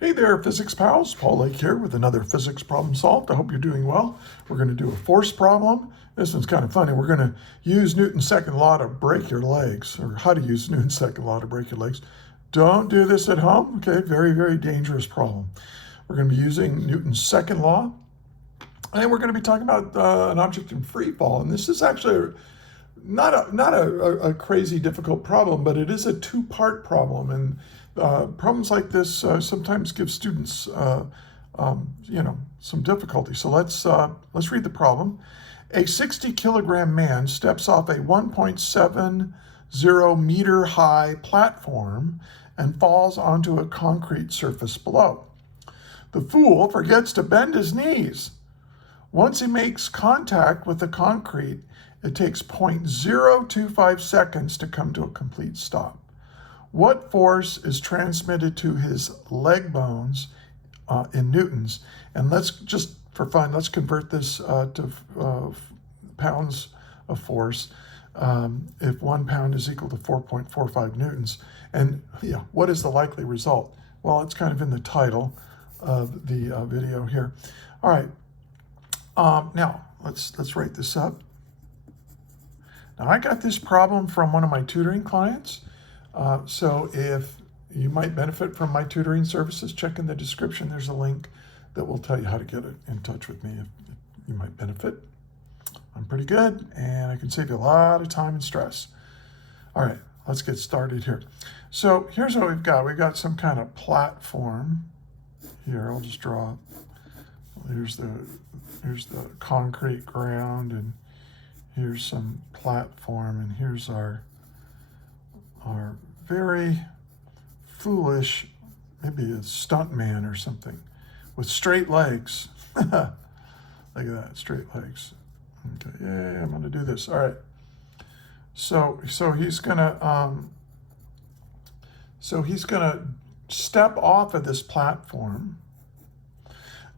Hey there, Physics Pals. Paul Lake here with another physics problem solved. I hope you're doing well. We're going to do a force problem. This one's kind of funny. We're going to use Newton's second law to break your legs, or how to use Newton's second law to break your legs. Don't do this at home, okay? Very, very dangerous problem. We're going to be using Newton's second law, and we're going to be talking about an object in free fall. And this is actually not a crazy difficult problem, but it is a two-part problem. And problems like this sometimes give students, some difficulty. So let's read the problem. A 60-kilogram man steps off a 1.70 meter high platform and falls onto a concrete surface below. The fool forgets to bend his knees. Once he makes contact with the concrete, it takes 0.025 seconds to come to a complete stop. What force is transmitted to his leg bones in newtons? And let's just, for fun, let's convert this to pounds of force. If 1 pound is equal to 4.45 newtons. And what is the likely result? Well, it's kind of in the title of the video here. All right, now let's write this up. Now, I got this problem from one of my tutoring clients. So if you might benefit from my tutoring services, check in the description. There's a link that will tell you how to get in touch with me if you might benefit. I'm pretty good, and I can save you a lot of time and stress. All right, let's get started here. So here's what we've got. We've got some kind of platform here. I'll just draw. Here's the concrete ground, and here's some platform, and here's our very foolish, maybe a stunt man or something, with straight legs. Look at that, straight legs. Okay, yeah, I'm gonna do this. All right. So he's gonna step off of this platform.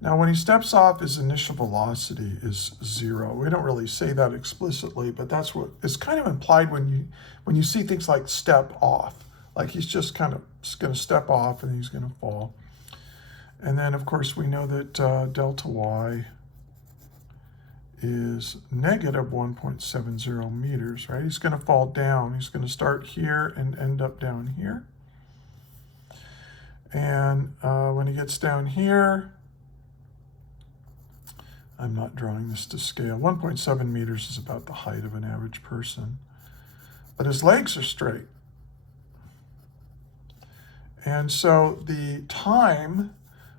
Now, when he steps off, his initial velocity is 0. We don't really say that explicitly, but that's what is kind of implied when you see things like step off. Like he's just kind of going to step off and he's going to fall. And then, of course, we know that delta y is negative 1.70 meters, right? He's going to fall down. He's going to start here and end up down here. And when he gets down here, I'm not drawing this to scale. 1.7 meters is about the height of an average person. But his legs are straight. And so the time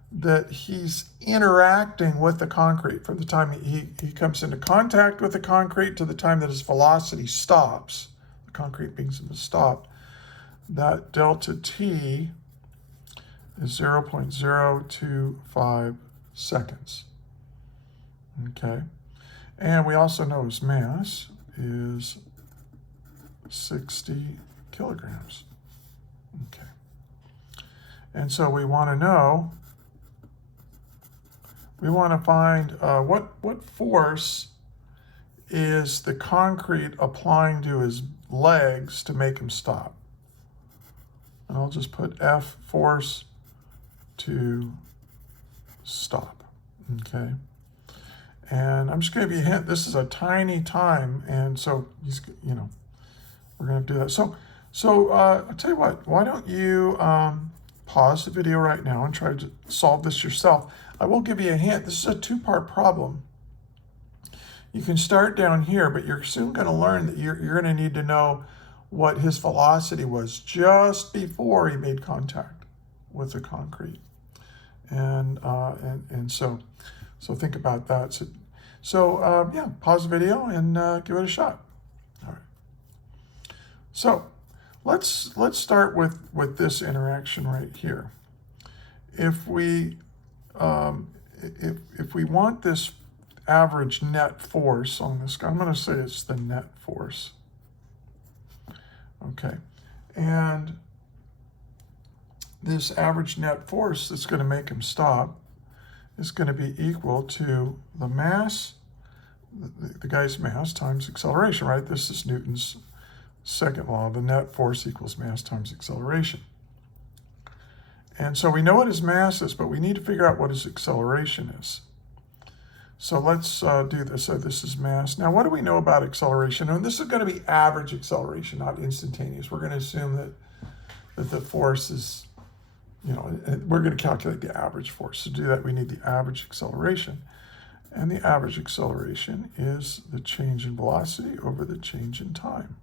that he's interacting with the concrete, from the time he comes into contact with the concrete to the time that his velocity stops, the concrete brings him to stop, that delta t is 0.025 seconds. Okay, and we also know his mass is 60 kilograms. Okay, and so we want to know, we want to find what force is the concrete applying to his legs to make him stop. And I'll just put F, force to stop. Okay. And I'm just going to give you a hint. This is a tiny time, and so we're going to do that. So I'll tell you what. Why don't you pause the video right now and try to solve this yourself? I will give you a hint. This is a two-part problem. You can start down here, but you're soon going to learn that you're going to need to know what his velocity was just before he made contact with the concrete, and so think about that. So yeah, pause the video and give it a shot. All right. So let's start with this interaction right here. If we want this average net force on this guy, I'm going to say it's the net force. Okay, and this average net force that's going to make him stop is going to be equal to the mass, the guy's mass times acceleration, right? This is Newton's second law. The net force equals mass times acceleration. And so we know what his mass is, but we need to figure out what his acceleration is. So let's do this. So this is mass. Now, what do we know about acceleration? And this is going to be average acceleration, not instantaneous. We're going to assume that the force is, we're going to calculate the average force. To do that, we need the average acceleration. And the average acceleration is the change in velocity over the change in time.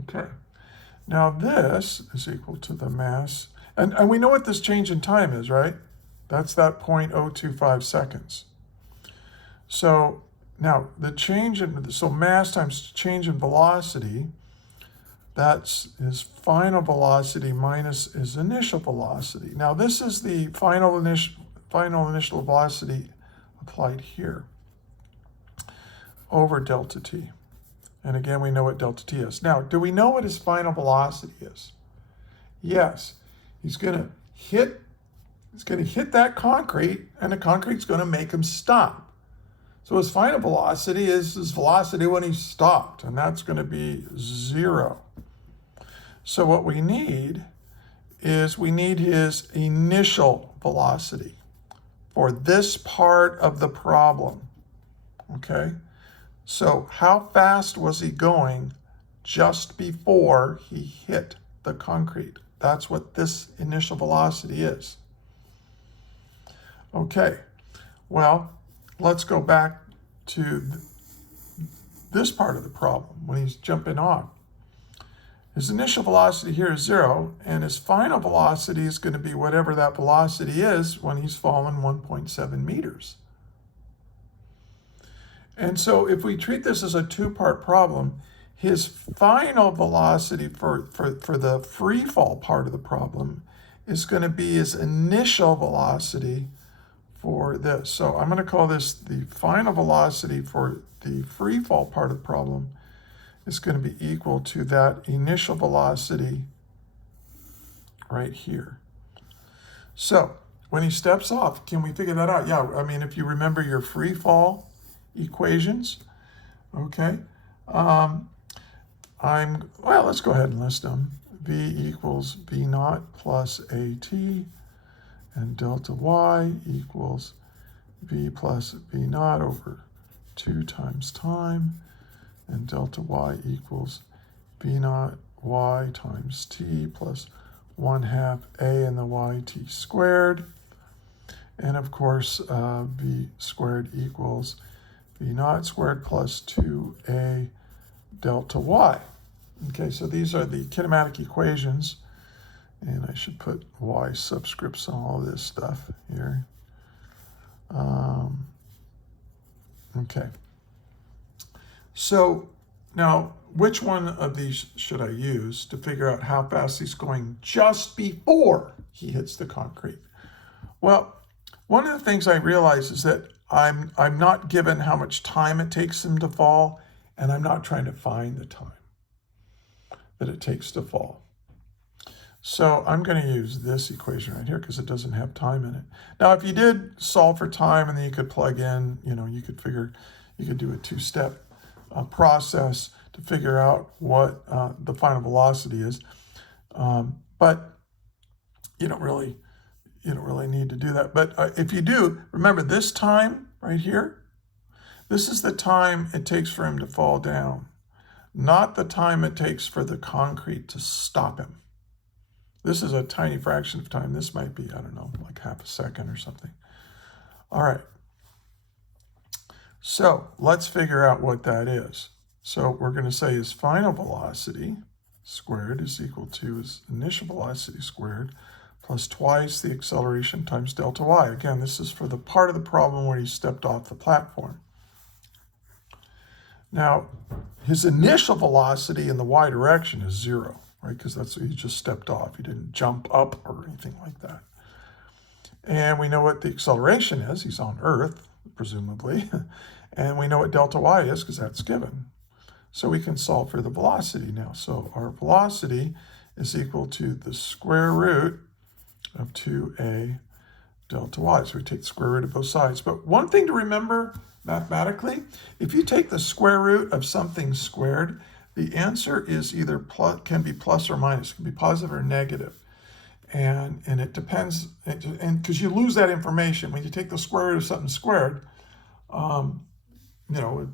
Okay. Now this is equal to the mass. And we know what this change in time is, right? That's that 0.025 seconds. So now the change in, so mass times change in velocity, that's his final velocity minus his initial velocity. Now this is the final initial velocity applied here over delta t. And again, we know what delta t is. Now, do we know what his final velocity is? Yes. He's going to hit that concrete, and the concrete's going to make him stop. So his final velocity is his velocity when he stopped, and that's going to be 0. So what we need is we need his initial velocity for this part of the problem, okay? So how fast was he going just before he hit the concrete? That's what this initial velocity is. Okay, well, let's go back to this part of the problem when he's jumping off. His initial velocity here is 0, and his final velocity is going to be whatever that velocity is when he's fallen 1.7 meters. And so if we treat this as a two-part problem, his final velocity for the free fall part of the problem is going to be his initial velocity for this. So I'm going to call this the final velocity for the free fall part of the problem is going to be equal to that initial velocity right here. So when he steps off, can we figure that out? Yeah, I mean, if you remember your free fall equations, okay. Well, let's go ahead and list them. V equals V naught plus AT, and delta Y equals V plus V naught over 2 times time, and delta Y equals V naught Y times T plus 1/2 A and the YT squared. And of course, V squared equals V naught squared plus 2A delta Y. Okay, so these are the kinematic equations, and I should put Y subscripts on all this stuff here. Okay, so now which one of these should I use to figure out how fast he's going just before he hits the concrete? Well, one of the things I realize is that I'm not given how much time it takes him to fall, and I'm not trying to find the time that it takes to fall. So I'm going to use this equation right here because it doesn't have time in it. Now, if you did solve for time and then you could plug in, you could do a two-step process to figure out what the final velocity is. But you don't really need to do that. But if you do, remember this time right here, this is the time it takes for him to fall down, not the time it takes for the concrete to stop him. This is a tiny fraction of time. This might be, I don't know, like half a second or something. All right. So let's figure out what that is. So we're going to say his final velocity squared is equal to his initial velocity squared plus twice the acceleration times delta y. Again, this is for the part of the problem where he stepped off the platform. Now, his initial velocity in the y direction is 0, right? Because that's what he just stepped off. He didn't jump up or anything like that. And we know what the acceleration is. He's on Earth, presumably. And we know what delta y is because that's given. So we can solve for the velocity now. So our velocity is equal to the square root of 2a delta y. So we take the square root of both sides. But one thing to remember mathematically, if you take the square root of something squared, the answer is either can be plus or minus. It can be positive or negative. and it depends, and because you lose that information when you take the square root of something squared, you know,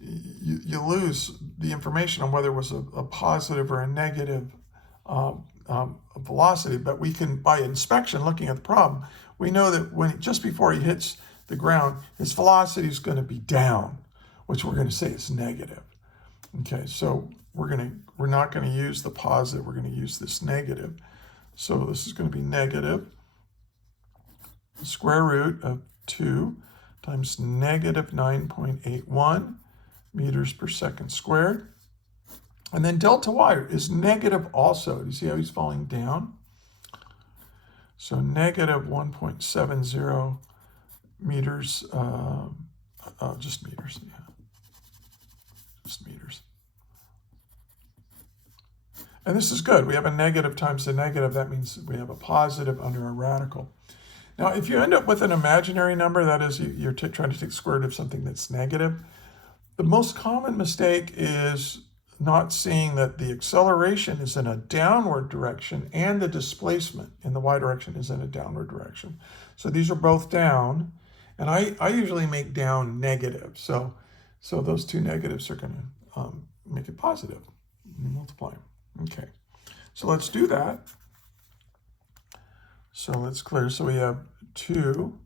you lose the information on whether it was a positive or a negative velocity. But we can, by inspection, looking at the problem, we know that just before he hits the ground, his velocity is going to be down, which we're going to say is negative. Okay, so we're not going to use the positive, we're going to use this negative. So this is going to be negative square root of 2 times negative 9.81 meters per second squared. And then delta y is negative also. Do you see how he's falling down? So negative 1.70 meters, just meters, yeah, just meters. And this is good. We have a negative times a negative. That means we have a positive under a radical. Now, if you end up with an imaginary number, that is, you're trying to take the square root of something that's negative, the most common mistake is not seeing that the acceleration is in a downward direction and the displacement in the y direction is in a downward direction. So these are both down, and I usually make down negative. So those two negatives are going to make it positive. Multiply them. Okay, so let's do that. So let's clear. So we have 2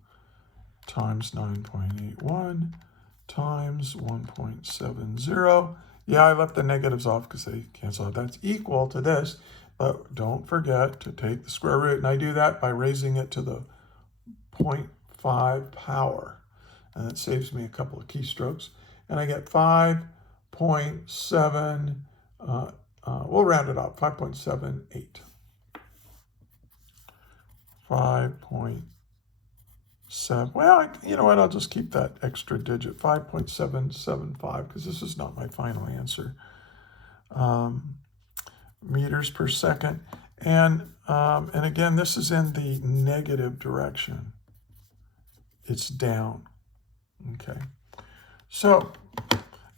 times 9.81 times 1.70. Yeah, I left the negatives off because they cancel out. That's equal to this, but don't forget to take the square root, and I do that by raising it to the 0.5 power, and that saves me a couple of keystrokes, and I get 5.7, we'll round it up, 5.78. 5.7, well, you know what, I'll just keep that extra digit, 5.775, because this is not my final answer. Meters per second. And again, this is in the negative direction. It's down. Okay. So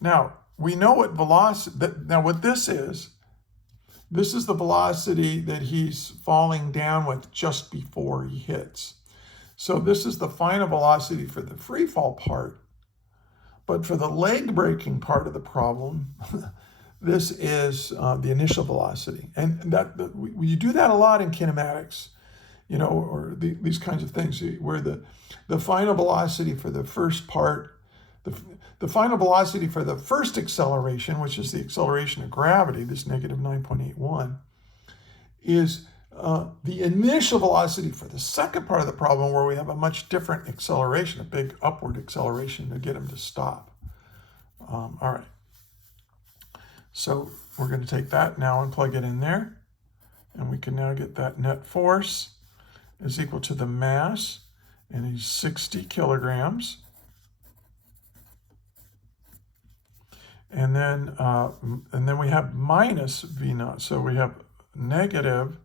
now we know what velocity, now what this is the velocity that he's falling down with just before he hits. So this is the final velocity for the free fall part. But for the leg breaking part of the problem, this is the initial velocity. And you do that a lot in kinematics, you know, or these kinds of things, where the final velocity for the first part, the final velocity for the first acceleration, which is the acceleration of gravity, this negative 9.81, is the initial velocity for the second part of the problem, where we have a much different acceleration, a big upward acceleration to get him to stop. All right. So we're going to take that now and plug it in there. And we can now get that net force is equal to the mass, and he's 60 kilograms. And then we have minus V naught. So we have negative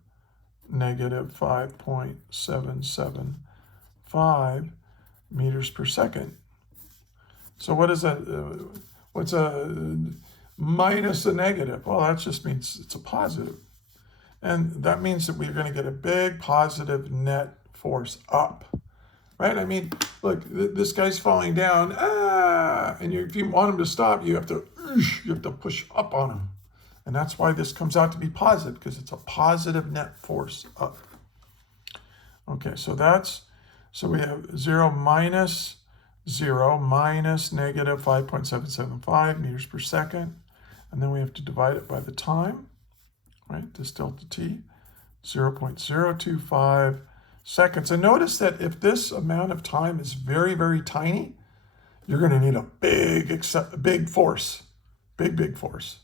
5.775 meters per second. So what is that? What's a minus a negative? Well, that just means it's a positive. And that means that we're going to get a big positive net force up, right? I mean, look, this guy's falling down, and if you want him to stop, you have to push up on him. And that's why this comes out to be positive, because it's a positive net force up. Okay, so we have 0 minus negative 5.775 meters per second. And then we have to divide it by the time, right? This delta t, 0.025 seconds. And notice that if this amount of time is very, very tiny, you're going to need a big force, big force.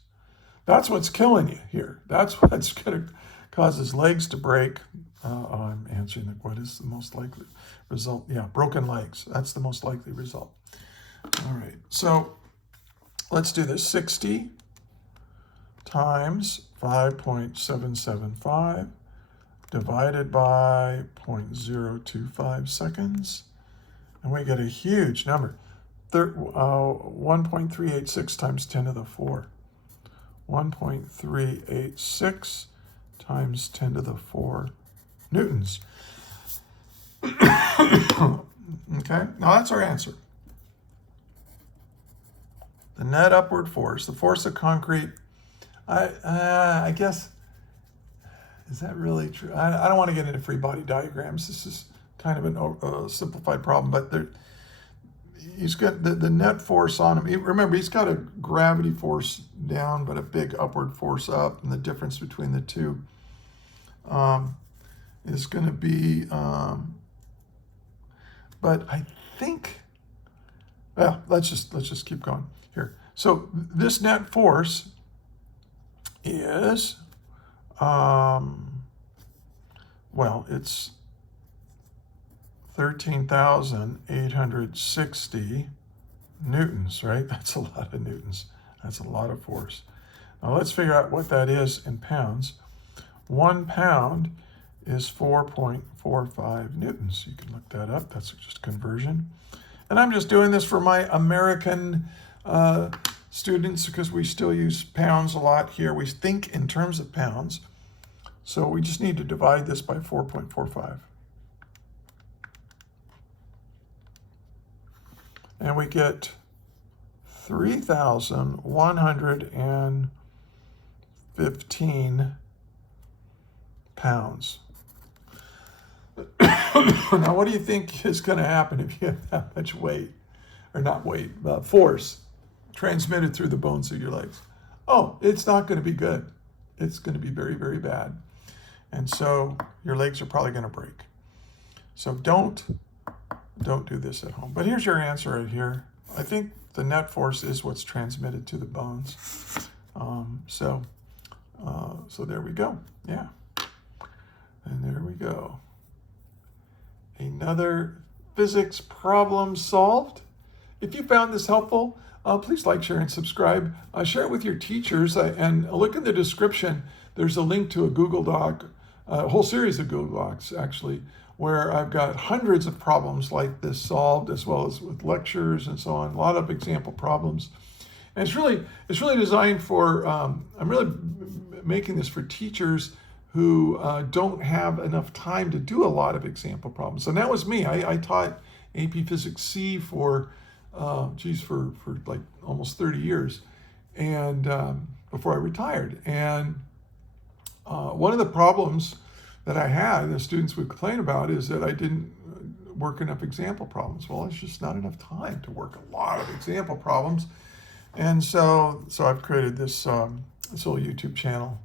That's what's killing you here. That's what's going to cause his legs to break. I'm answering what is the most likely result? Yeah, broken legs. That's the most likely result. All right, so let's do this. 60 times 5.775 divided by 0.025 seconds. And we get a huge number, 1.386 times 10 to the 4. 1.386 times 10 to the 4 newtons. Okay, now that's our answer. The net upward force, the force of concrete, I guess, is that really true? I don't want to get into free body diagrams. This is kind of a simplified problem, but he's got the net force on him. Remember, he's got a gravity force down, but a big upward force up, and the difference between the two is going to be, but I think, well, let's just keep going here. So this net force is, well, it's 13,860 newtons, right? That's a lot of newtons. That's a lot of force. Now let's figure out what that is in pounds. 1 pound is 4.45 newtons. You can look that up. That's just conversion. And I'm just doing this for my American students because we still use pounds a lot here. We think in terms of pounds. So we just need to divide this by 4.45. And we get 3,115 pounds. Now, what do you think is going to happen if you have that much weight, or not weight, force transmitted through the bones of your legs? Oh, it's not going to be good. It's going to be very, very bad. And so your legs are probably going to break. So don't do this at home. But here's your answer right here. I think the net force is what's transmitted to the bones. So there we go. Yeah. And there we go. Another physics problem solved. If you found this helpful, please like, share, and subscribe. Share it with your teachers, and look in the description. There's a link to a Google Doc, a whole series of Google Docs, actually, where I've got hundreds of problems like this solved, as well as with lectures and so on, a lot of example problems. And it's really designed for, I'm really making this for teachers who don't have enough time to do a lot of example problems. And that was me. I taught AP Physics C for like almost 30 years, and before I retired. And one of the problems that I had, and the students would complain about, is that I didn't work enough example problems. Well, it's just not enough time to work a lot of example problems. And so I've created this little YouTube channel.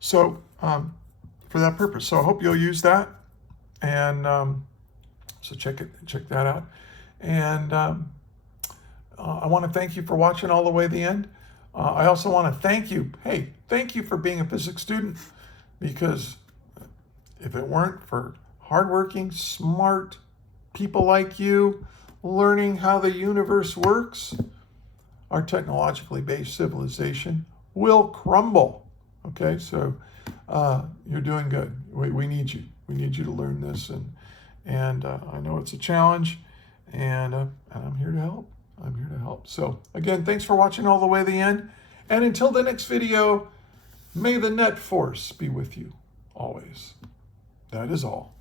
So for that purpose. So I hope you'll use that. And so check that out. And I want to thank you for watching all the way to the end. I also want to thank you. Hey, thank you for being a physics student, because if it weren't for hardworking, smart people like you learning how the universe works, our technologically based civilization will crumble. Okay, so you're doing good. We need you. We need you to learn this, and I know it's a challenge, and I'm here to help. I'm here to help. So again, thanks for watching all the way to the end. And until the next video, may the net force be with you always. That is all.